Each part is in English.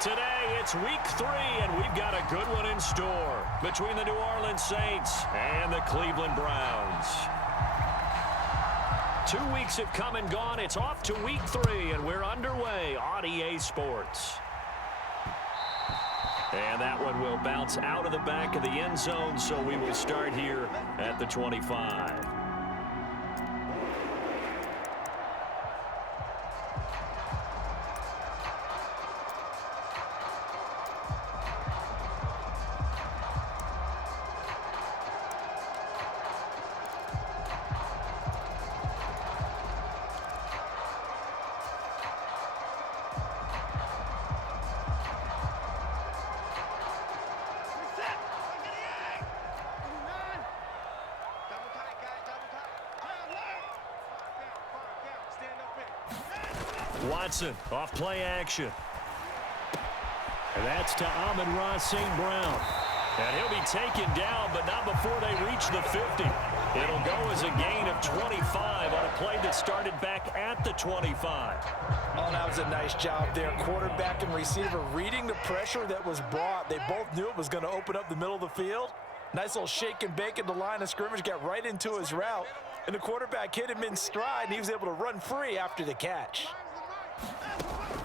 Today, it's week 3, and we've got a good one in store between the New Orleans Saints and the Cleveland Browns. 2 weeks have come and gone. It's off to week 3, and we're underway on EA Sports. And that one will bounce out of the back of the end zone, so we will start here at the 25. Watson off play action. And that's to Amon-Ra St. Brown. And he'll be taken down, but not before they reach the 50. It'll go as a gain of 25 on a play that started back at the 25. Oh, that was a nice job there. Quarterback and receiver reading the pressure that was brought. They both knew it was going to open up the middle of the field. Nice little shake and bake at the line of scrimmage, got right into his route. And the quarterback hit him in stride, and he was able to run free after the catch.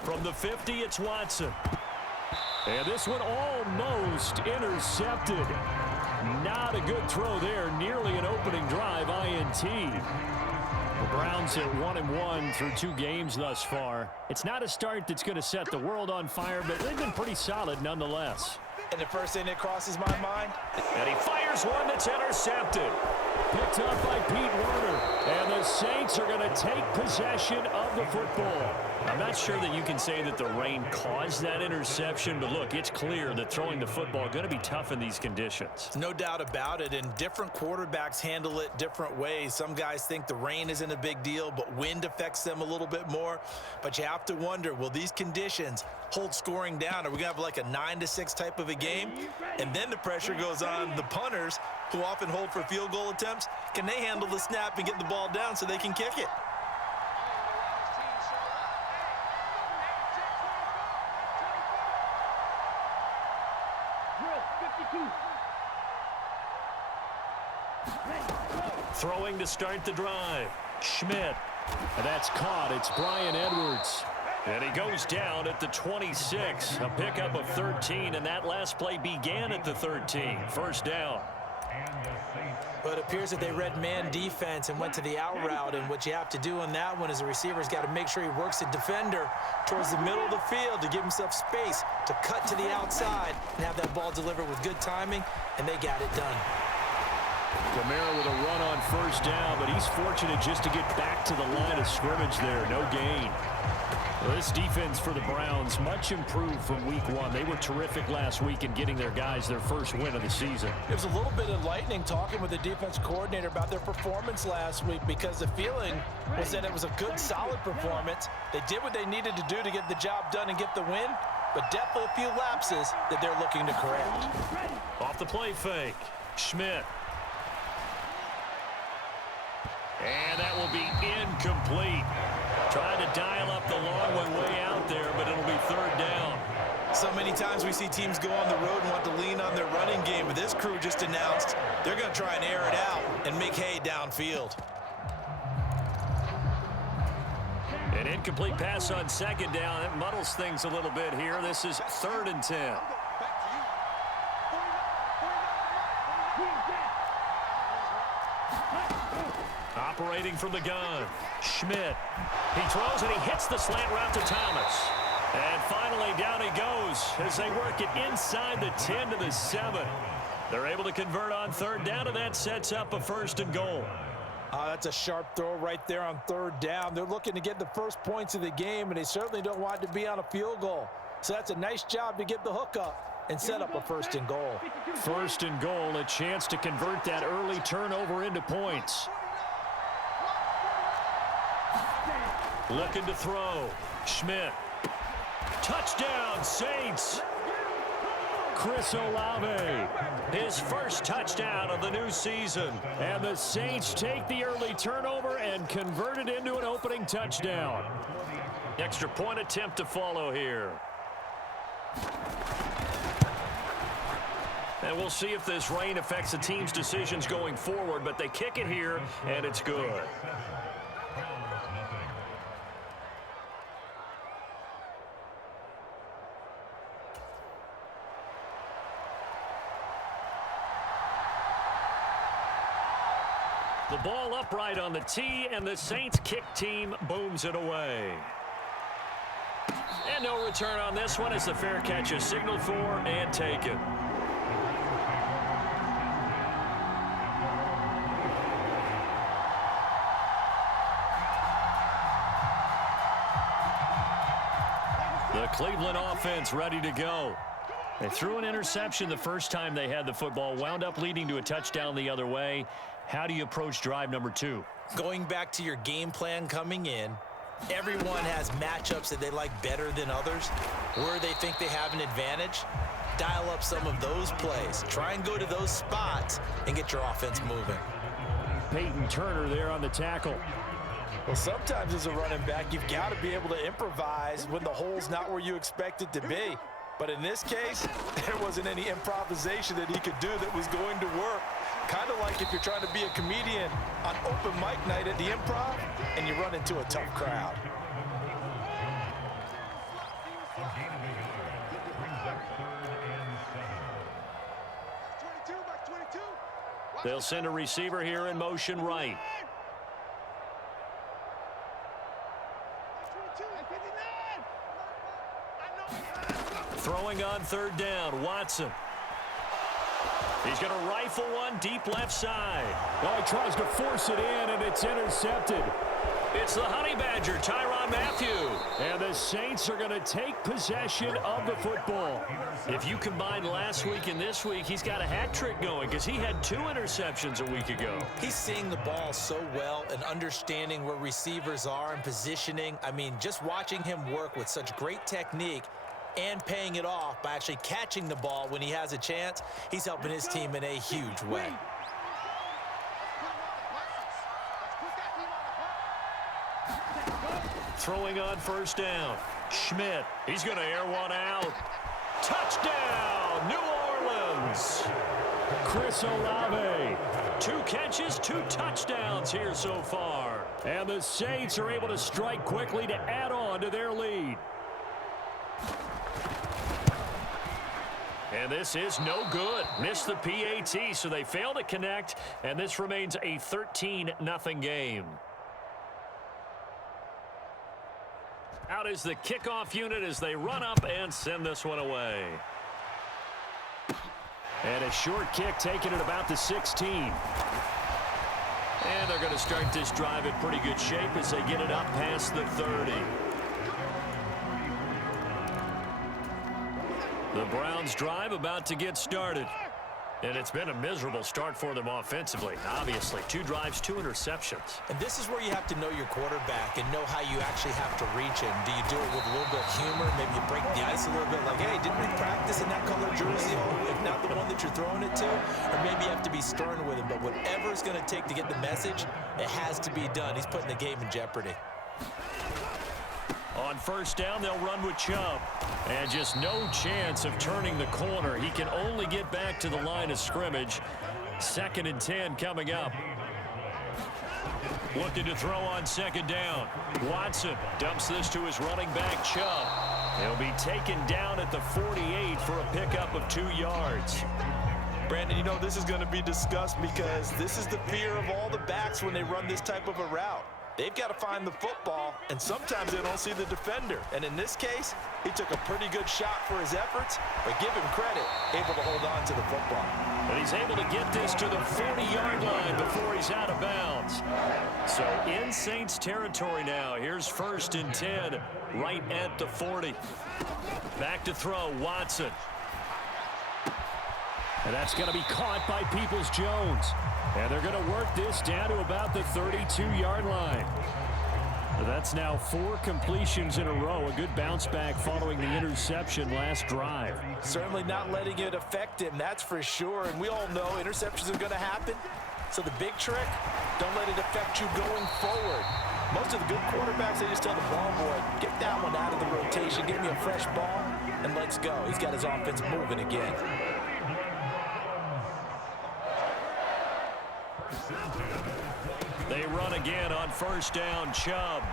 From the 50, it's Watson. And this one almost intercepted. Not a good throw there. Nearly an opening drive, INT. The Browns at 1-1 through 2 games thus far. It's not a start that's going to set the world on fire, but they've been pretty solid nonetheless. And the first thing that crosses my mind. And he fires one that's intercepted. Picked up by Pete Werner. And the Saints are going to take possession of the football. I'm not sure that you can say that the rain caused that interception, but look, it's clear that throwing the football is going to be tough in these conditions. No doubt about it, and different quarterbacks handle it different ways. Some guys think the rain isn't a big deal, but wind affects them a little bit more. But you have to wonder, will these conditions hold scoring down? Are we going to have like a 9-6 type of a game? And then the pressure goes on the punters, who often hold for field goal attempts. Can they handle the snap and get the ball down so they can kick it? Throwing to start the drive. Schmidt. And that's caught. It's Bryan Edwards. And he goes down at the 26. A pickup of 13, and that last play began at the 13. First down. But it appears that they read man defense and went to the out route, and what you have to do on that one is the receiver's got to make sure he works the defender towards the middle of the field to give himself space to cut to the outside and have that ball delivered with good timing, and they got it done. Kamara with a run on first down, but he's fortunate just to get back to the line of scrimmage there. No gain. Well, this defense for the Browns, much improved from week 1. They were terrific last week in getting their guys their first win of the season. It was a little bit enlightening talking with the defense coordinator about their performance last week, because the feeling was that it was a good, solid performance. They did what they needed to do to get the job done and get the win, but definitely a few lapses that they're looking to correct. Off the play fake. Schmidt. And that will be incomplete. Trying to dial up the long one way out there, but it'll be third down. So many times we see teams go on the road and want to lean on their running game, but this crew just announced they're going to try and air it out and make hay downfield. An incomplete pass on second down. That muddles things a little bit here. This is 3rd and 10. Operating from the gun. Schmidt. He throws and he hits the slant route to Thomas. And finally down he goes as they work it inside the 10 to the 7. They're able to convert on third down, and that sets up a 1st and goal. That's a sharp throw right there on third down. They're looking to get the first points of the game, and they certainly don't want it to be on a field goal. So that's a nice job to get the hook up and set up a 1st and goal. 1st and goal, a chance to convert that early turnover into points. Looking to throw. Schmidt. Touchdown, Saints. Chris Olave. His first touchdown of the new season. And the Saints take the early turnover and convert it into an opening touchdown. Extra point attempt to follow here. And we'll see if this rain affects the team's decisions going forward, but they kick it here, and it's good. The ball upright on the tee, and the Saints kick team booms it away. And no return on this one as the fair catch is signaled for and taken. The Cleveland offense ready to go. They threw an interception the first time they had the football, wound up leading to a touchdown the other way. How do you approach drive number 2? Going back to your game plan coming in, everyone has matchups that they like better than others, where they think they have an advantage. Dial up some of those plays. Try and go to those spots and get your offense moving. Peyton Turner there on the tackle. Well, sometimes as a running back, you've got to be able to improvise when the hole's not where you expect it to be. But in this case, there wasn't any improvisation that he could do that was going to work. Kind of like if you're trying to be a comedian on open mic night at the Improv and you run into a tough crowd. They'll send a receiver here in motion right. Throwing on third down, Watson. He's going to rifle one deep left side. Oh, he tries to force it in, and it's intercepted. It's the Honey Badger, Tyrann Mathieu. And the Saints are going to take possession of the football. If you combine last week and this week, he's got a hat trick going because he had 2 interceptions a week ago. He's seeing the ball so well and understanding where receivers are and positioning. I mean, just watching him work with such great technique and paying it off by actually catching the ball when he has a chance, he's helping his team in a huge way. Throwing on first down. Schmidt. He's going to air one out. Touchdown, New Orleans. Chris Olave. 2 catches, 2 touchdowns here so far. And the Saints are able to strike quickly to add on to their lead. And this is no good. Missed the PAT, so they fail to connect, and this remains a 13-0 game. Out is the kickoff unit as they run up and send this one away. And a short kick taken at about the 16. And they're going to start this drive in pretty good shape as they get it up past the 30. The Browns drive about to get started. And it's been a miserable start for them offensively. Obviously, 2 drives, 2 interceptions. And this is where you have to know your quarterback and know how you actually have to reach him. Do you do it with a little bit of humor? Maybe you break the ice a little bit like, hey, didn't we practice in that color jersey? Oh, if not the one that you're throwing it to? Or maybe you have to be stern with him. But whatever it's going to take to get the message, it has to be done. He's putting the game in jeopardy. On first down, they'll run with Chubb. And just no chance of turning the corner. He can only get back to the line of scrimmage. 2nd and 10 coming up. Looking to throw on second down. Watson dumps this to his running back, Chubb. He'll be taken down at the 48 for a pickup of 2 yards. Brandon, you know, this is going to be discussed because this is the fear of all the backs when they run this type of a route. They've got to find the football, and sometimes they don't see the defender. And in this case, he took a pretty good shot for his efforts, but give him credit, able to hold on to the football. And he's able to get this to the 40-yard line before he's out of bounds. So in Saints territory now. Here's 1st and 10 right at the 40. Back to throw, Watson. And that's going to be caught by Peoples-Jones. And they're going to work this down to about the 32-yard line. That's now 4 completions in a row. A good bounce back following the interception last drive. Certainly not letting it affect him, that's for sure. And we all know interceptions are going to happen. So the big trick, don't let it affect you going forward. Most of the good quarterbacks, they just tell the ball boy, get that one out of the rotation, get me a fresh ball, and let's go. He's got his offense moving again. They run again on first down. Chubb.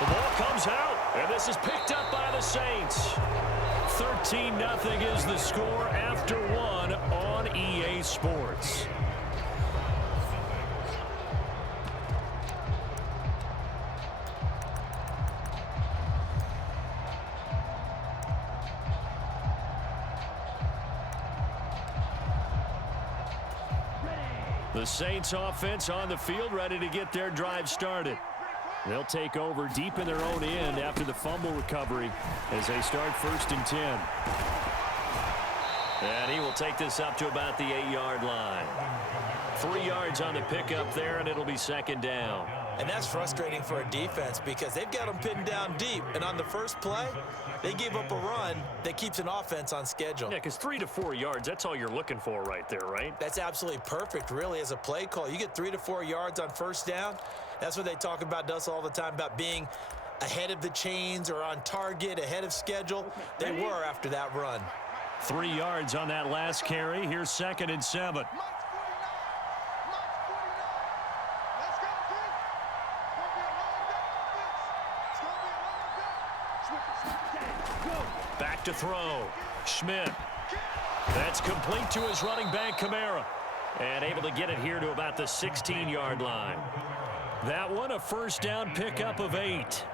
The ball comes out, and this is picked up by the Saints. 13-0 is the score after one on EA Sports. The Saints offense on the field, ready to get their drive started. They'll take over deep in their own end after the fumble recovery as they start 1st and 10. And he will take this up to about the 8-yard line. 3 yards on the pickup there, and it'll be 2nd down. And that's frustrating for a defense because they've got them pinned down deep. And on the first play, they gave up a run that keeps an offense on schedule. Yeah, because 3 to 4 yards, that's all you're looking for right there, right? That's absolutely perfect, really, as a play call. You get 3 to 4 yards on first down. That's what they talk about us all the time, about being ahead of the chains or on target, ahead of schedule. They were after that run. 3 yards on that last carry. Here's 2nd and 7. Back to throw. Schmidt. That's complete to his running back, Kamara. And able to get it here to about the 16-yard line. That one, a first down pickup of 8.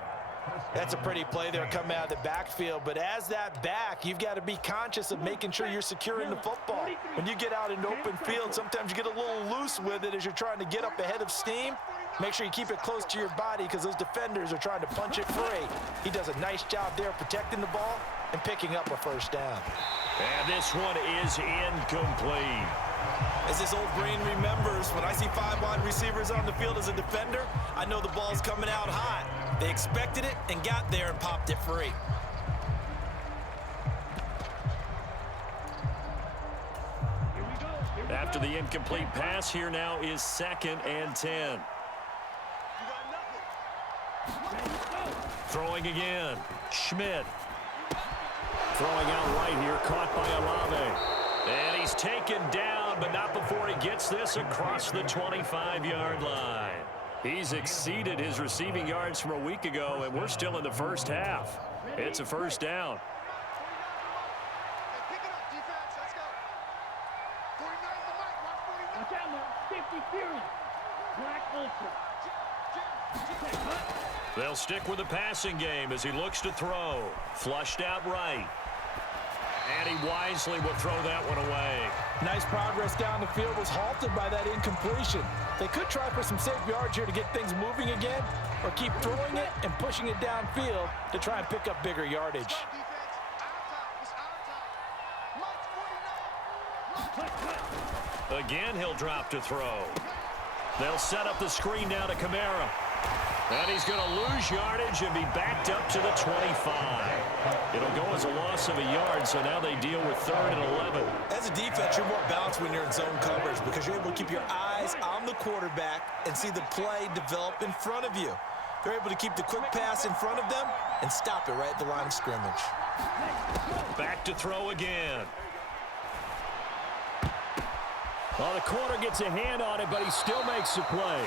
That's a pretty play there coming out of the backfield. But as that back, you've got to be conscious of making sure you're securing the football. When you get out in open field, sometimes you get a little loose with it as you're trying to get up ahead of steam. Make sure you keep it close to your body because those defenders are trying to punch it free. He does a nice job there protecting the ball and picking up a first down. And this one is incomplete. As this old brain remembers, when I see 5 wide receivers on the field as a defender, I know the ball's coming out hot. They expected it and got there and popped it free. After the incomplete pass, here now is 2nd and 10. Throwing again. Schmidt. Throwing out right here, caught by Olave. And he's taken down, but not before he gets this across the 25-yard line. He's exceeded his receiving yards from a week ago, and we're still in the first half. It's a first down. They'll stick with the passing game as he looks to throw. Flushed out right. And he wisely will throw that one away. Nice progress down the field was halted by that incompletion. They could try for some safe yards here to get things moving again, or keep throwing it and pushing it downfield to try and pick up bigger yardage. Again, he'll drop to throw. They'll set up the screen now to Kamara. And he's going to lose yardage and be backed up to the 25. It'll go as a loss of a yard, so now they deal with 3rd and 11. As a defense, you're more balanced when you're in zone coverage because you're able to keep your eyes on the quarterback and see the play develop in front of you. They're able to keep the quick pass in front of them and stop it right at the line of scrimmage. Back to throw again. Well, the corner gets a hand on it, but he still makes the play.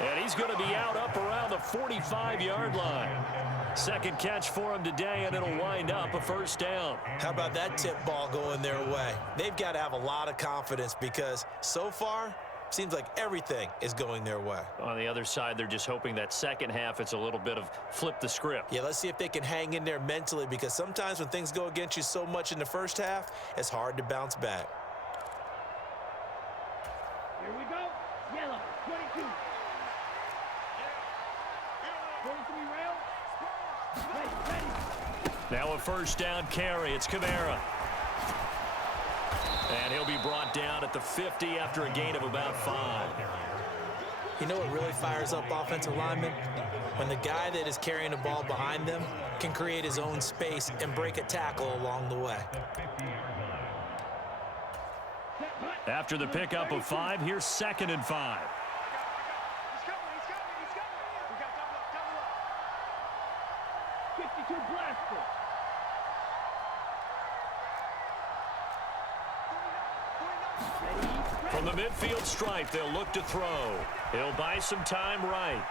And he's going to be out up around the 45-yard line. Second catch for him today, and it'll wind up a first down. How about that tip ball going their way? They've got to have a lot of confidence because so far, seems like everything is going their way. On the other side, they're just hoping that second half it's a little bit of flip the script. Yeah, let's see if they can hang in there mentally because sometimes when things go against you so much in the first half, it's hard to bounce back. Here we go. Yellow, 22. 43 rail. Ready. Now a first down carry. It's Kamara. And he'll be brought down at the 50 after a gain of about 5. You know what really fires up offensive linemen? When the guy that is carrying the ball behind them can create his own space and break a tackle along the way. After the pickup of 5, here's 2nd and 5. From From the midfield stripe, they'll look to throw. He'll buy some time right.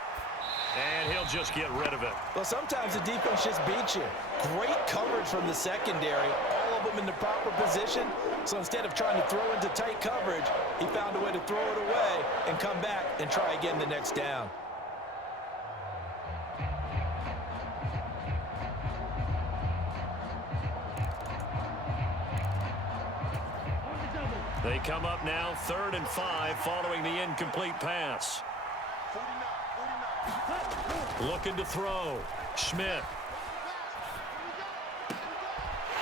And he'll just get rid of it. Well, sometimes the defense just beats you. Great coverage from the secondary. All of them in the proper position. So instead of trying to throw into tight coverage, he found a way to throw it away and come back and try again the next down. They come up now 3rd and 5 following the incomplete pass. Looking to throw. Schmidt.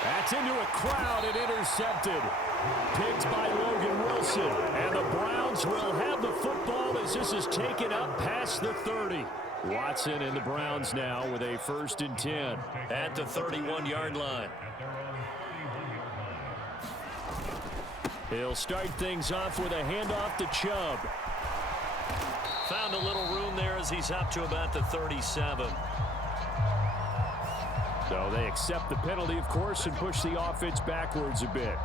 That's into a crowd and intercepted. Picked by Logan Wilson. And the Browns will have the football as this is taken up past the 30. Watson and the Browns now with a 1st and 10 at the 31-yard line. He'll start things off with a handoff to Chubb. Found a little room there as he's up to about the 37. So they accept the penalty, of course, and push the offense backwards a bit.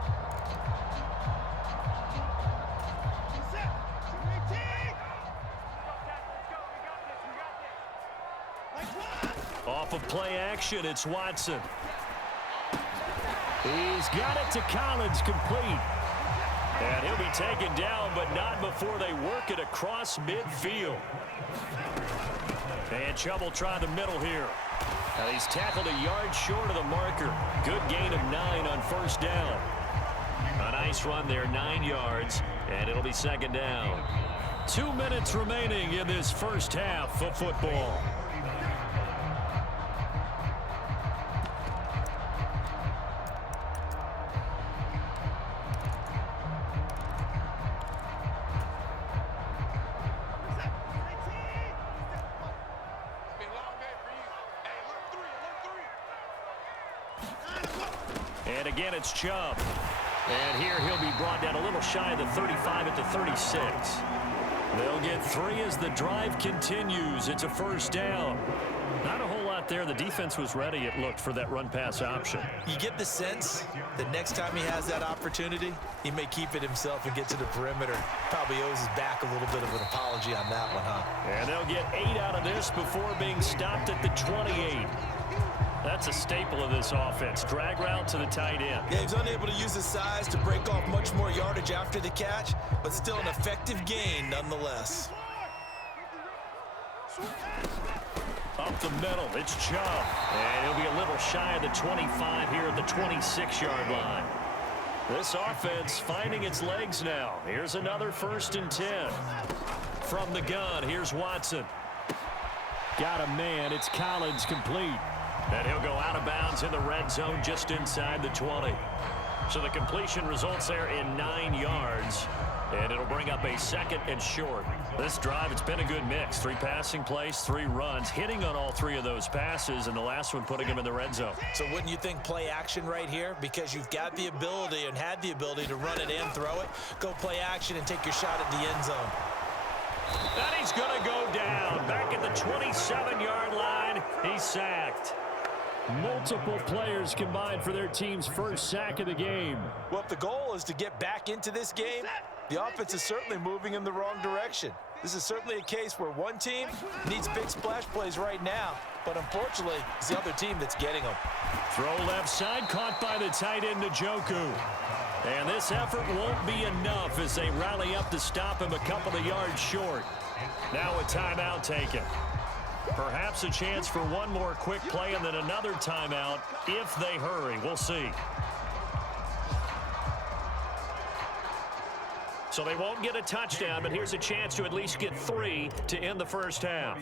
Off of play action, it's Watson. He's got it to Collins, complete. And he'll be taken down, but not before they work it across midfield. And Chubb will try the middle here. Now he's tackled a yard short of the marker. Good gain of 9 on 1st down. A nice run there, 9 yards, and it'll be 2nd down. 2 minutes remaining in this first half of football. And again, it's Chubb. And here he'll be brought down a little shy of the 35 at the 36. They'll get 3 as the drive continues. It's a 1st down. Not a whole lot there. The defense was ready, it looked, for that run-pass option. You get the sense that next time he has that opportunity, he may keep it himself and get to the perimeter. Probably owes his back a little bit of an apology on that one, huh? And they'll get 8 out of this before being stopped at the 28. That's a staple of this offense. Drag route to the tight end. Yeah, he's unable to use his size to break off much more yardage after the catch, but still an effective gain nonetheless. Up the middle, it's Chubb. And he'll be a little shy of the 25 here at the 26-yard line. This offense finding its legs now. Here's another 1st and 10. From the gun, here's Watson. Got a man, it's Collins, complete. And he'll go out of bounds in the red zone just inside the 20. So the completion results there in 9 yards. And it'll bring up a 2nd and short. This drive, it's been a good mix. 3 passing plays, 3 runs, hitting on all 3 of those passes, and the last one putting him in the red zone. So wouldn't you think play action right here? Because you've got the ability and had the ability to run it and throw it. Go play action and take your shot at the end zone. And he's going to go down. Back at the 27-yard line, he's sacked. Multiple players combined for their team's first sack of the game. Well, if the goal is to get back into this game, the offense is certainly moving in the wrong direction. This is certainly a case where one team needs big splash plays right now, but unfortunately, it's the other team that's getting them. Throw left side, caught by the tight end, Njoku. And this effort won't be enough as they rally up to stop him a couple of yards short. Now a timeout taken. Perhaps a chance for one more quick play and then another timeout if they hurry. We'll see. So they won't get a touchdown, but here's a chance to at least get 3 to end the first half.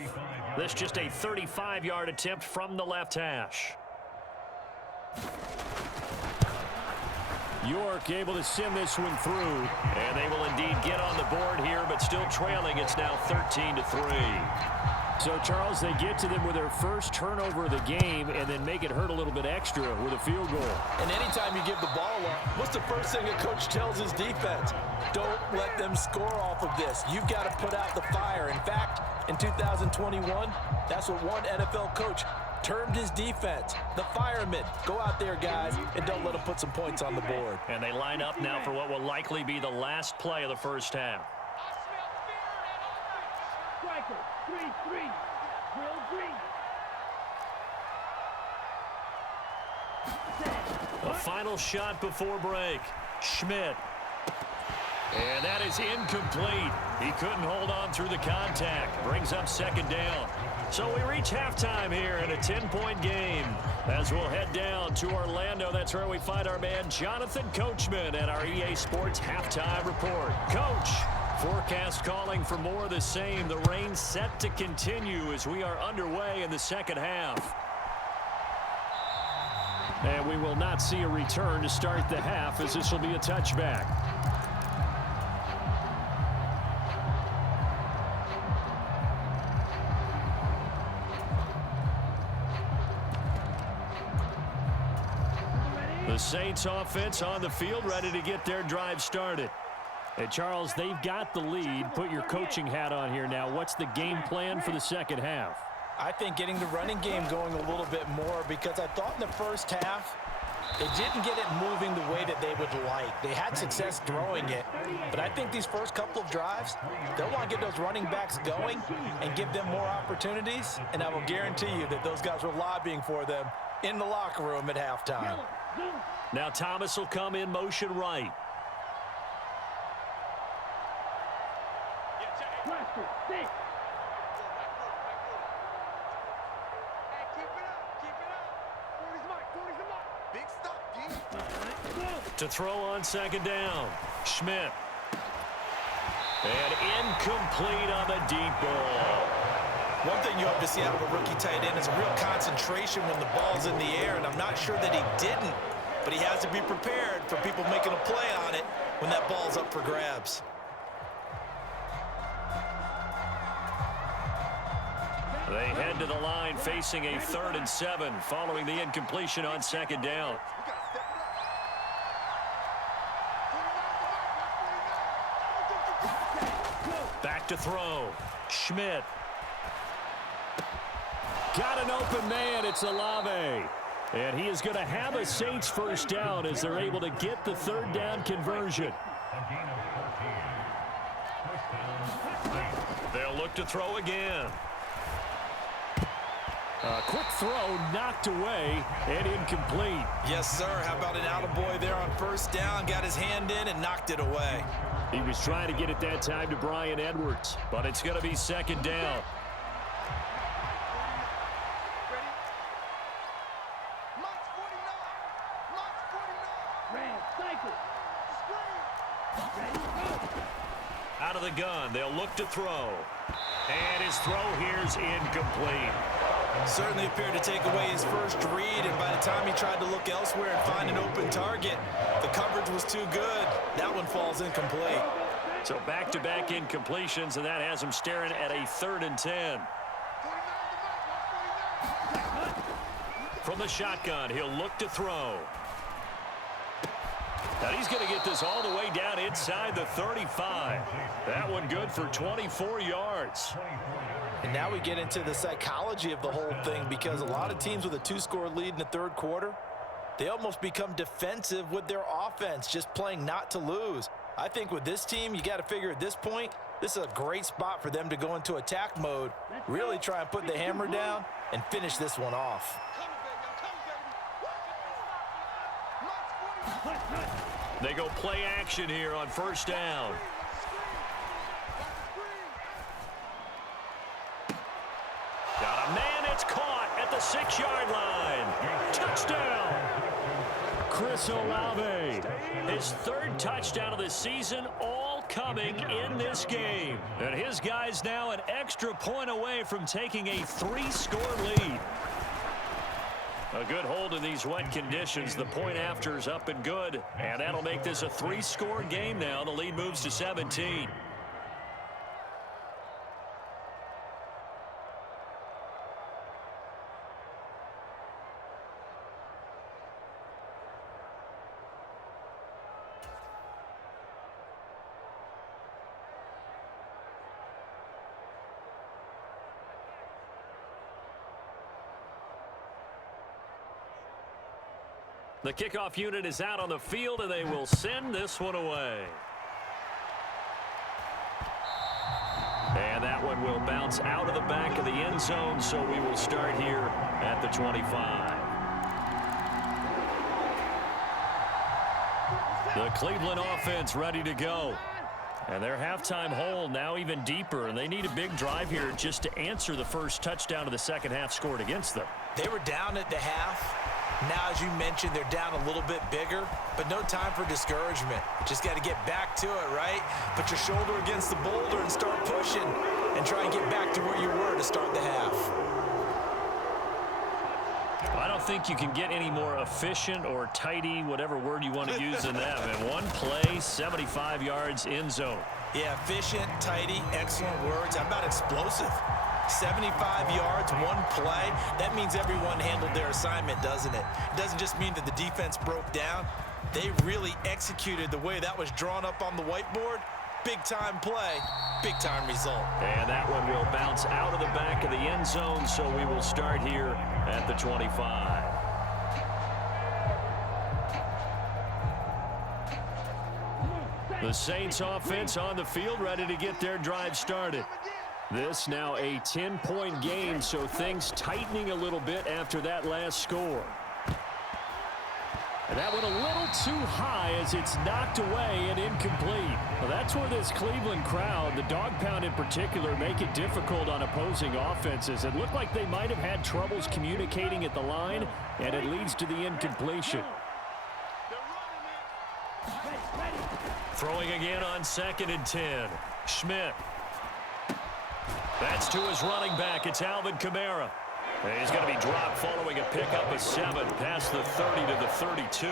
This just a 35-yard attempt from the left hash. York able to send this one through, and they will indeed get on the board here, but still trailing. It's now 13-3. So, Charles, they get to them with their first turnover of the game and then make it hurt a little bit extra with a field goal. And anytime you give the ball up, what's the first thing a coach tells his defense? Don't let them score off of this. You've got to put out the fire. In fact, in 2021, that's what one NFL coach termed his defense. The firemen. Go out there, guys, and don't let them put some points on the board. And they line up now for what will likely be the last play of the first half. Striker, 3-3. Drill green. The final shot before break. Schmidt. And that is incomplete. He couldn't hold on through the contact. Brings up second down. So we reach halftime here in a 10-point game. As we'll head down to Orlando, that's where we find our man Jonathan Coachman at our EA Sports Halftime Report. Coach, forecast calling for more of the same. The rain set to continue as we are underway in the second half. And we will not see a return to start the half, as this will be a touchback. The Saints offense on the field, ready to get their drive started. Hey, Charles, they've got the lead. Put your coaching hat on here now. What's the game plan for the second half? I think getting the running game going a little bit more, because I thought in the first half they didn't get it moving the way that they would like. They had success throwing it, but I think these first couple of drives, they'll want to get those running backs going and give them more opportunities, and I will guarantee you that those guys were lobbying for them in the locker room at halftime. Now Thomas will come in motion right. Blaster, 6. To throw on second down. Schmidt. And incomplete on the deep ball. One thing you hope to see out of a rookie tight end is a real concentration when the ball's in the air, and I'm not sure that he didn't, but he has to be prepared for people making a play on it when that ball's up for grabs. They head to the line facing a 3rd and 7 following the incompletion on second down. Back to throw. Schmidt. Got an open man. It's Olave. And he is going to have a Saints first down as they're able to get the 3rd down conversion. They'll look to throw again. A quick throw knocked away and incomplete. Yes, sir. How about an attaboy there on first down? Got his hand in and knocked it away. He was trying to get it that time to Bryan Edwards, but it's going to be second down. Out of the gun, they'll look to throw. And his throw here's incomplete. Certainly appeared to take away his first read, and by the time he tried to look elsewhere and find an open target, the coverage was too good. That one falls incomplete. So back-to-back incompletions, and that has him staring at a 3rd and 10. From the shotgun, he'll look to throw. Now he's going to get this all the way down inside the 35. That one good for 24 yards. And now we get into the psychology of the whole thing, because a lot of teams with a 2-score lead in the 3rd quarter, they almost become defensive with their offense, just playing not to lose. I think with this team, you got to figure at this point, this is a great spot for them to go into attack mode, really try and put the hammer down and finish this one off. They go play action here on first down. Got a man, it's caught at the 6-yard line. Touchdown! Chris Olave, his 3rd touchdown of the season, all coming in this game. And his guys now an extra point away from taking a 3-score lead. A good hold in these wet conditions. The point after is up and good. And that'll make this a 3-score game now. The lead moves to 17. The kickoff unit is out on the field, and they will send this one away. And that one will bounce out of the back of the end zone, so we will start here at the 25. The Cleveland offense ready to go. And their halftime hole now even deeper, and they need a big drive here just to answer the first touchdown of the second half scored against them. They were down at the half. Now, as you mentioned, they're down a little bit bigger, but no time for discouragement. Just got to get back to it, right? Put your shoulder against the boulder and start pushing and try and get back to where you were to start the half. I don't think you can get any more efficient or tidy, whatever word you want to use in that. And one play, 75 yards in zone. Yeah, efficient, tidy, excellent words. How about explosive? 75 yards, one play. That means everyone handled their assignment, doesn't it? It doesn't just mean that the defense broke down. They really executed the way that was drawn up on the whiteboard. Big-time play, big-time result. And that one will bounce out of the back of the end zone, so we will start here at the 25. The Saints offense on the field, ready to get their drive started. This now a 10-point game, so things tightening a little bit after that last score. And that went a little too high as it's knocked away and incomplete. Well, that's where this Cleveland crowd, the dog pound in particular, make it difficult on opposing offenses. It looked like they might have had troubles communicating at the line, and it leads to the incompletion. Throwing again on 2nd and 10. Schmidt. That's to his running back. It's Alvin Kamara. And he's going to be dropped following a pickup of 7 past the 30 to the 32.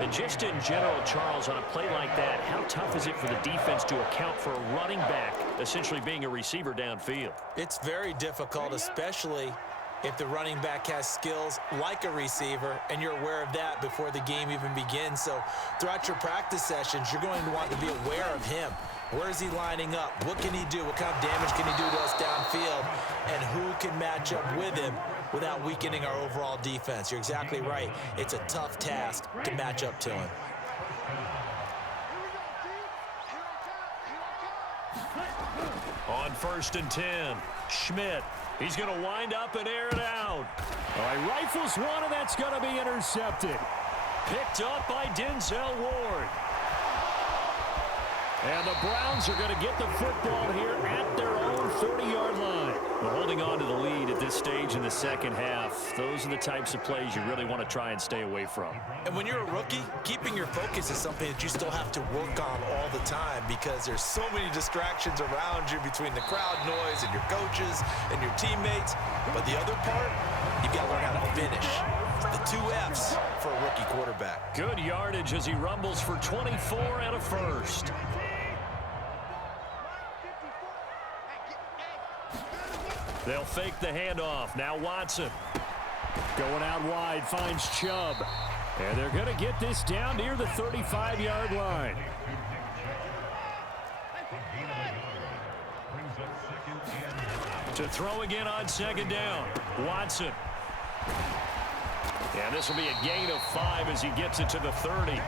And just in general, Charles, on a play like that, how tough is it for the defense to account for a running back essentially being a receiver downfield? It's very difficult, especially if the running back has skills like a receiver, and you're aware of that before the game even begins. So throughout your practice sessions, you're going to want to be aware of him. Where is he lining up? What can he do? What kind of damage can he do to us downfield? And who can match up with him without weakening our overall defense? You're exactly right. It's a tough task to match up to him. On 1st and 10, Schmidt. He's going to wind up and air it out. All right, rifles one, and that's going to be intercepted. Picked up by Denzel Ward. And the Browns are going to get the football here at their own 30-yard line. We're holding on to the lead at this stage in the second half. Those are the types of plays you really want to try and stay away from. And when you're a rookie, keeping your focus is something that you still have to work on all the time because there's so many distractions around you between the crowd noise and your coaches and your teammates. But the other part, you've got to learn how to finish. The 2 Fs for a rookie quarterback. Good yardage as he rumbles for 24 and a first. They'll fake the handoff. Now Watson. Going out wide, finds Chubb. And they're going to get this down near the 35-yard line. To throw again on 2nd down. Watson. And this will be a gain of 5 as he gets it to the 30.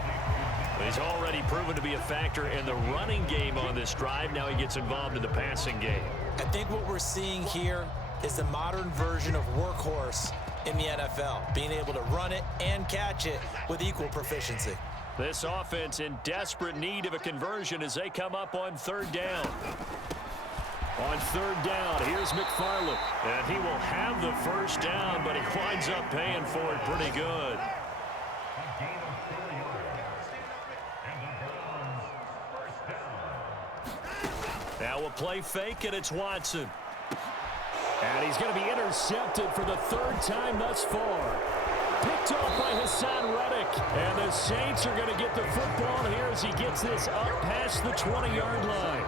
He's already proven to be a factor in the running game on this drive. Now he gets involved in the passing game. I think what we're seeing here is the modern version of workhorse in the NFL, being able to run it and catch it with equal proficiency. This offense in desperate need of a conversion as they come up on 3rd down. On 3rd down, here's McFarland. And he will have the first down, but he winds up paying for it pretty good. Now we'll play fake, and it's Watson. And he's going to be intercepted for the 3rd time thus far. Picked off by Hassan Reddick. And the Saints are going to get the football here as he gets this up past the 20-yard line.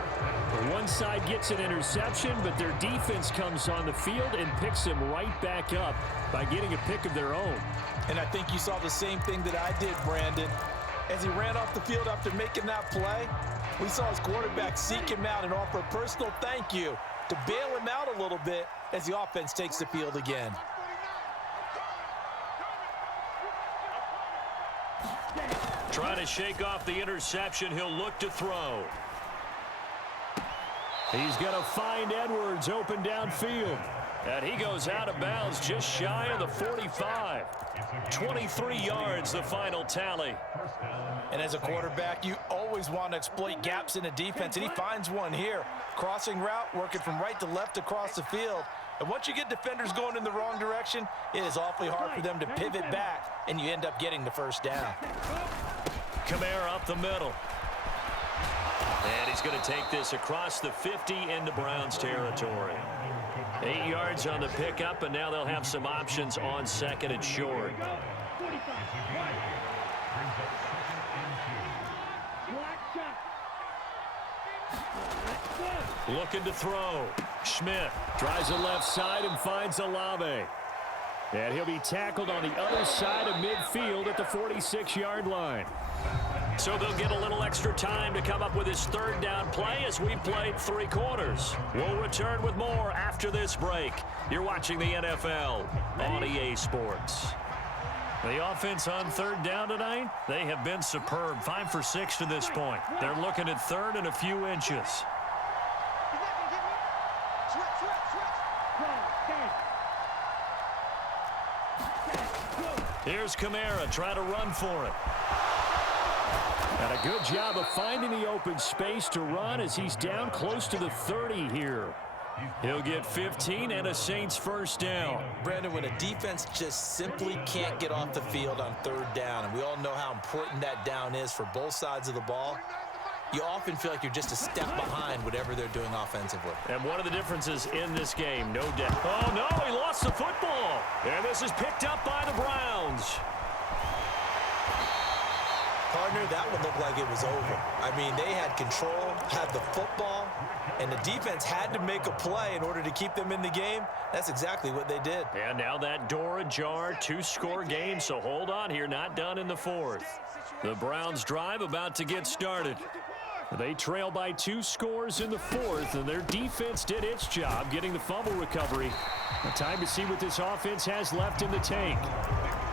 One side gets an interception, but their defense comes on the field and picks him right back up by getting a pick of their own. And I think you saw the same thing that I did, Brandon. As he ran off the field after making that play, we saw his quarterback seek him out and offer a personal thank you to bail him out a little bit as the offense takes the field again. Trying to shake off the interception. He'll look to throw. He's going to find Edwards open downfield. And he goes out of bounds just shy of the 45. 23 yards, the final tally. And as a quarterback, you always want to exploit gaps in a defense, and he finds one here. Crossing route, working from right to left across the field. And once you get defenders going in the wrong direction, it is awfully hard for them to pivot back, and you end up getting the first down. Kamara up the middle. And he's going to take this across the 50 into Browns territory. 8 yards on the pickup, and now they'll have some options on second and short. Looking to throw. Schmidt tries the left side and finds Olave. And he'll be tackled on the other side of midfield at the 46-yard line. So they'll get a little extra time to come up with his third down play as we played 3 quarters. We'll return with more after this break. You're watching the NFL on EA Sports. The offense on third down tonight, they have been superb. 5 for 6 to this point. They're looking at third and a few inches. Here's Kamara trying to run for it. And a good job of finding the open space to run as he's down close to the 30 here. He'll get 15 and a Saints first down. Brandon, when a defense just simply can't get off the field on third down, and we all know how important that down is for both sides of the ball, you often feel like you're just a step behind whatever they're doing offensively. And one of the differences in this game, no doubt. Oh, no, he lost the football. And this is picked up by the Browns. Partner, that one looked like it was over. I mean, they had control, had the football, and the defense had to make a play in order to keep them in the game. That's exactly what they did. And now that door ajar, 2-score game, so hold on here, not done in the fourth. The Browns drive about to get started. They trail by 2 scores in the fourth, and their defense did its job getting the fumble recovery. Time to see what this offense has left in the tank.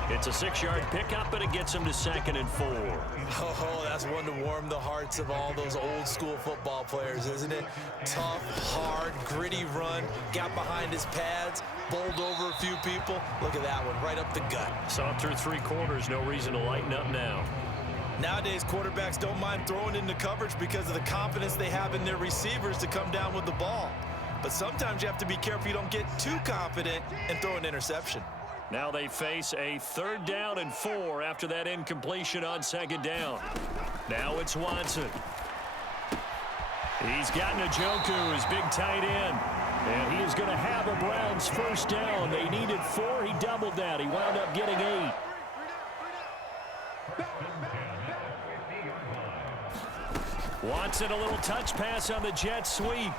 It's a 6-yard pickup, and it gets them to 2nd and 4. Oh, that's one to warm the hearts of all those old-school football players, isn't it? Tough, hard, gritty run, got behind his pads, bowled over a few people. Look at that one, right up the gut. Saw through 3 quarters, no reason to lighten up now. Nowadays, quarterbacks don't mind throwing into coverage because of the confidence they have in their receivers to come down with the ball. But sometimes you have to be careful you don't get too confident and throw an interception. Now they face a 3rd down and 4 after that incompletion on 2nd down. Now it's Watson. He's got Njoku, his big tight end. And he is going to have a Browns first down. They needed 4. He doubled that. He wound up getting 8. Watson, a little touch pass on the jet sweep.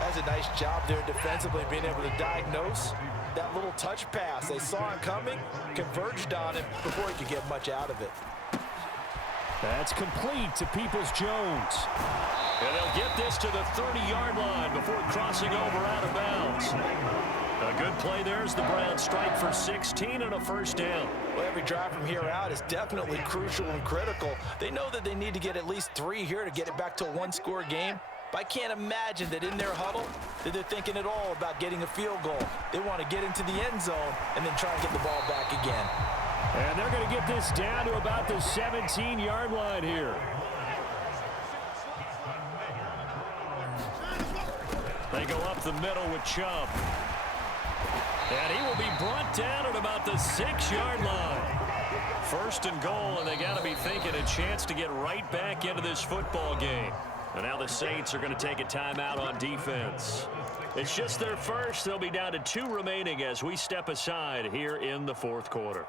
That's a nice job there defensively, being able to diagnose that little touch pass. They saw it coming, converged on it before he could get much out of it. That's complete to Peoples-Jones. And they'll get this to the 30-yard line before crossing over out of bounds. A good play there as the Browns strike for 16 and a first down. Well, every drive from here out is definitely crucial and critical. They know that they need to get at least 3 here to get it back to a 1-score game. But I can't imagine that in their huddle that they're thinking at all about getting a field goal. They want to get into the end zone and then try and get the ball back again. And they're going to get this down to about the 17-yard line here. They go up the middle with Chubb. And he will be brought down at about the 6-yard line. 1st and goal, and they got to be thinking a chance to get right back into this football game. And now the Saints are going to take a timeout on defense. It's just their first. They'll be down to 2 remaining as we step aside here in the 4th quarter.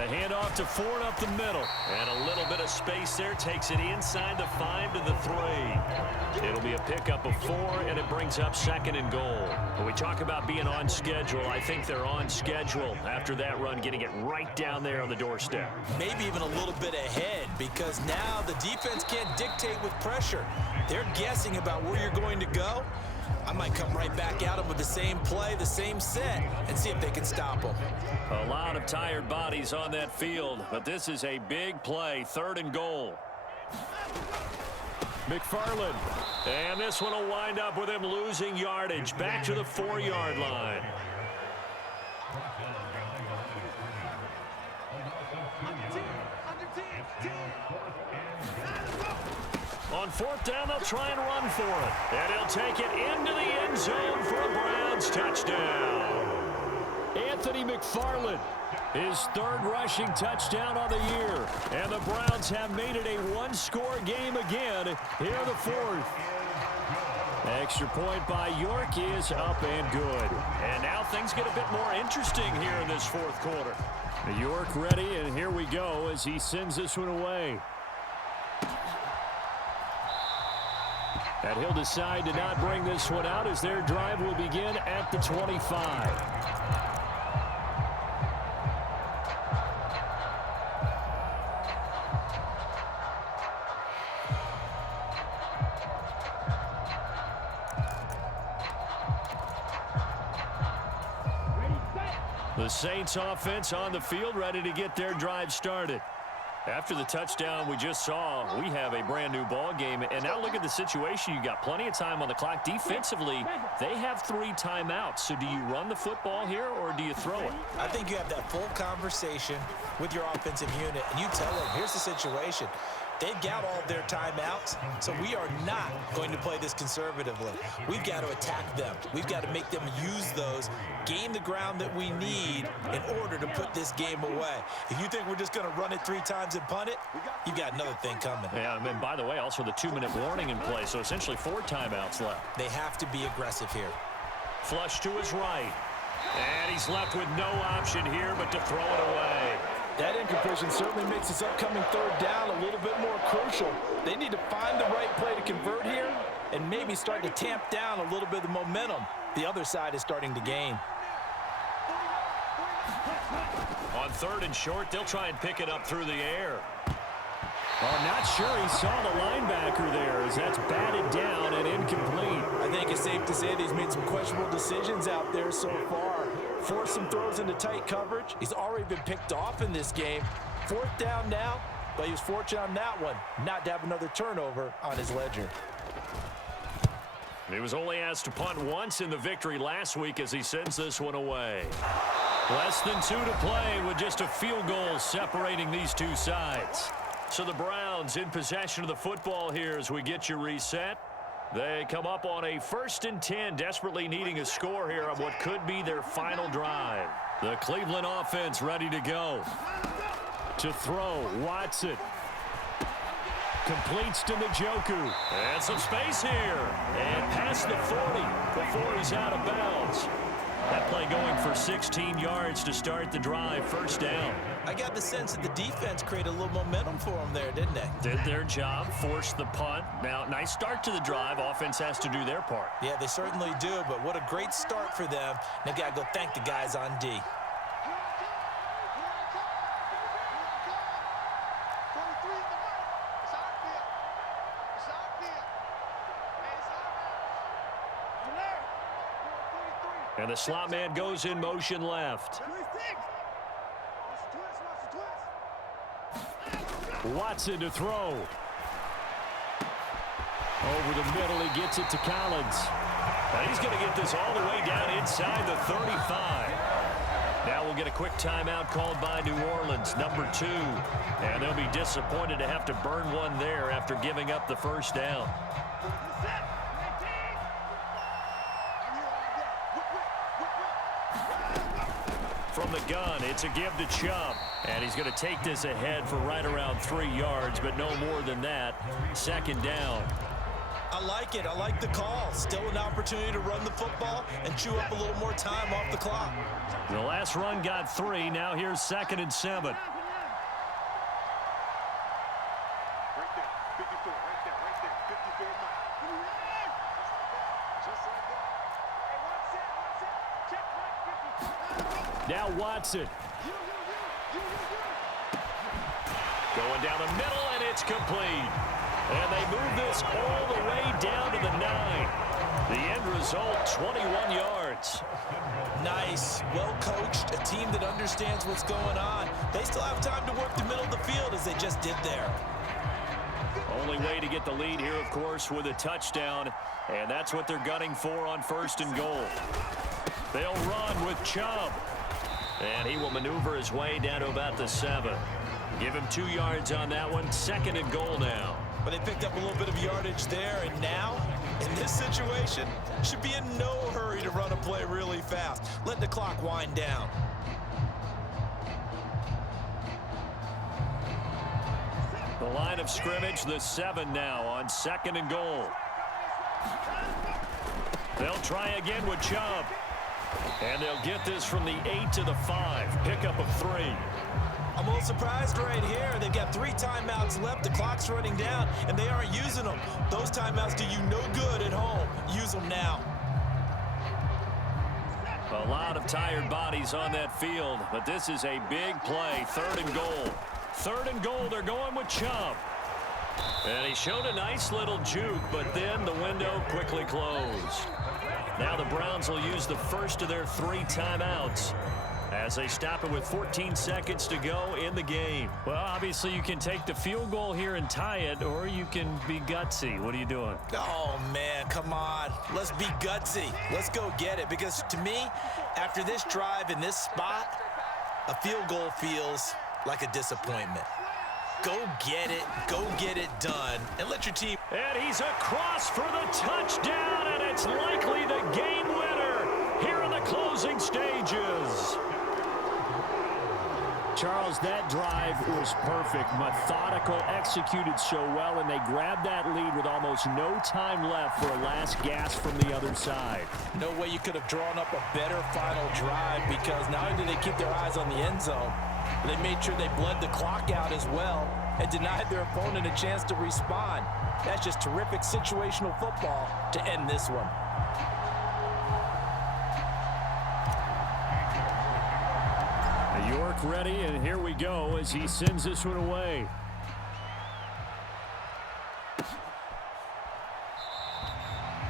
The handoff to Ford up the middle. And a little bit of space there. Takes it inside the 5 to the 3. It'll be a pickup of 4, and it brings up 2nd and goal. When we talk about being on schedule, I think they're on schedule after that run, getting it right down there on the doorstep. Maybe even a little bit ahead, because now the defense can't dictate with pressure. They're guessing about where you're going to go. I might come right back at them with the same play, the same set, and see if they can stop them. A lot of tired bodies on that field, but this is a big play, 3rd and goal. McFarland, and this one will wind up with him losing yardage back to the 4-yard line. On 4th down, they'll try and run for it. And he'll take it into the end zone for a Browns touchdown. Anthony McFarland, his 3rd rushing touchdown on the year. And the Browns have made it a 1-score game again here in the 4th. Extra point by York is up and good. And now things get a bit more interesting here in this 4th quarter. York ready, and here we go as he sends this one away. And he'll decide to not bring this one out as their drive will begin at the 25. The Saints offense on the field, ready to get their drive started. After the touchdown we just saw, we have a brand new ball game. And now look at the situation. You got plenty of time on the clock. Defensively, they have 3 timeouts. So do you run the football here or do you throw it? I think you have that full conversation with your offensive unit, and you tell them, here's the situation. They've got all of their timeouts, so we are not going to play this conservatively. We've got to attack them. We've got to make them use those, gain the ground that we need in order to put this game away. If you think we're just going to run it 3 times and punt it, you've got another thing coming. Yeah, and by the way, also the 2-minute warning in play, so essentially 4 timeouts left. They have to be aggressive here. Flush to his right. And he's left with no option here but to throw it away. That incompletion certainly makes this upcoming 3rd down a little bit more crucial. They need to find the right play to convert here and maybe start to tamp down a little bit of the momentum the other side is starting to gain. On 3rd and short, they'll try and pick it up through the air. Oh, not sure he saw the linebacker there as that's batted down and incomplete. I think it's safe to say that he's made some questionable decisions out there so far. Forced some throws into tight coverage. He's already been picked off in this game. 4th down now, but he was fortunate on that one not to have another turnover on his ledger. He was only asked to punt once in the victory last week as he sends this one away. Less than 2 to play with just a field goal separating these two sides. So the Browns in possession of the football here as we get you reset. They come up on a 1st and 10, desperately needing a score here on what could be their final drive. The Cleveland offense ready to go. To throw, Watson. Completes to Njoku. And some space here. And past the 40 before he's out of bounds. That play going for 16 yards to start the drive, 1st down. I got the sense that the defense created a little momentum for them there, didn't they? Did their job, forced the punt. Now, nice start to the drive. Offense has to do their part. Yeah, they certainly do, but what a great start for them. They've got to go thank the guys on D. And the slot man goes in motion left. Watson to throw. Over the middle, he gets it to Collins. And he's going to get this all the way down inside the 35. Now we'll get a quick timeout called by New Orleans, number 2. And they'll be disappointed to have to burn one there after giving up the 1st down. From the gun, it's a give to Chubb. And he's going to take this ahead for right around 3 yards, but no more than that. 2nd down. I like it. I like the call. Still an opportunity to run the football and chew up a little more time off the clock. The last run got 3. Now here's 2nd and 7. Now Watson. Going down the middle, and it's complete. And they move this all the way down to the 9. The end result, 21 yards. Nice, well coached, a team that understands what's going on. They still have time to work the middle of the field as they just did there. Only way to get the lead here, of course, with a touchdown. And that's what they're gunning for on 1st and goal. They'll run with Chubb. And he will maneuver his way down to about the 7. Give him 2 yards on that one. 2nd and goal now. But they picked up a little bit of yardage there, and now, in this situation, should be in no hurry to run a play really fast. Let the clock wind down. The line of scrimmage, the 7 now on 2nd and goal. They'll try again with Chubb. And they'll get this from the 8 to the 5. Pickup of 3. I'm a little surprised right here. They've got 3 timeouts left. The clock's running down, and they aren't using them. Those timeouts do you no good at home. Use them now. A lot of tired bodies on that field, but this is a big play. 3rd and goal. 3rd and goal, they're going with Chubb. And he showed a nice little juke, but then the window quickly closed. Now the Browns will use the first of their 3 timeouts as they stop it with 14 seconds to go in the game. Well, obviously you can take the field goal here and tie it, or you can be gutsy. What are you doing? Oh, man, come on. Let's be gutsy. Let's go get it, because to me, after this drive in this spot, a field goal feels like a disappointment. Go get it done, and let your team. And he's across for the touchdown, and it's likely the game winner here in the closing stages. Charles, that drive was perfect. Methodical, executed so well, and they grabbed that lead with almost no time left for a last gasp from the other side. No way you could have drawn up a better final drive, because not only did they keep their eyes on the end zone, they made sure they bled the clock out as well and denied their opponent a chance to respond. That's just terrific situational football to end this one. York ready, and here we go as he sends this one away.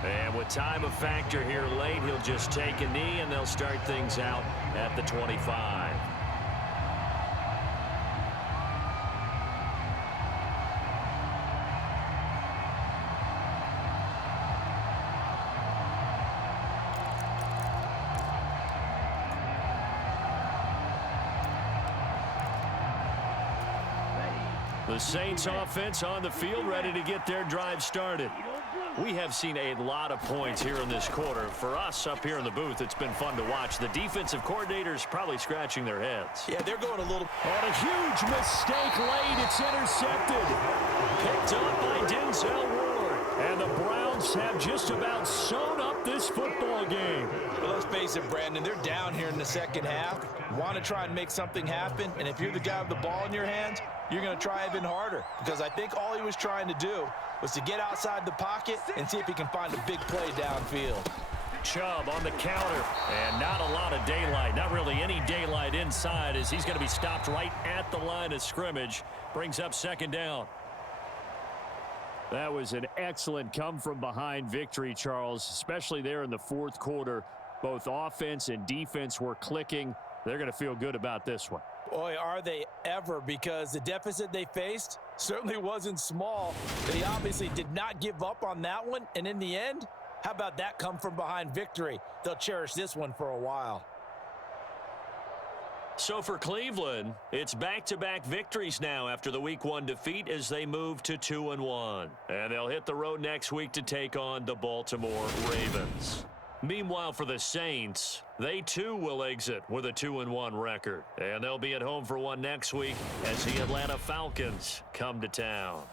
And with time a factor here late, he'll just take a knee, and they'll start things out at the 25. The Saints offense on the field, ready to get their drive started. We have seen a lot of points here in this quarter. For us up here in the booth, it's been fun to watch. The defensive coordinators probably scratching their heads. Yeah, they're going a little. On a huge mistake late, it's intercepted. Picked up by Denzel Ward. And the Browns have just about sewn up this football game. Well, let's face it, Brandon, they're down here in the second half. Want to try and make something happen, and if you're the guy with the ball in your hands, you're going to try even harder, because I think all he was trying to do was to get outside the pocket and see if he can find a big play downfield. Chubb on the counter, and not a lot of daylight. Not really any daylight inside, as he's going to be stopped right at the line of scrimmage. Brings up 2nd down. That was an excellent come-from-behind victory, Charles, especially there in the 4th quarter. Both offense and defense were clicking. They're going to feel good about this one. Boy, are they ever, because the deficit they faced certainly wasn't small. They obviously did not give up on that one, and in the end, how about that come-from-behind victory? They'll cherish this one for a while. So for Cleveland, it's back-to-back victories now after the Week 1 defeat as they move to 2-1. And they'll hit the road next week to take on the Baltimore Ravens. Meanwhile, for the Saints, they too will exit with a 2-1 record. And they'll be at home for one next week as the Atlanta Falcons come to town.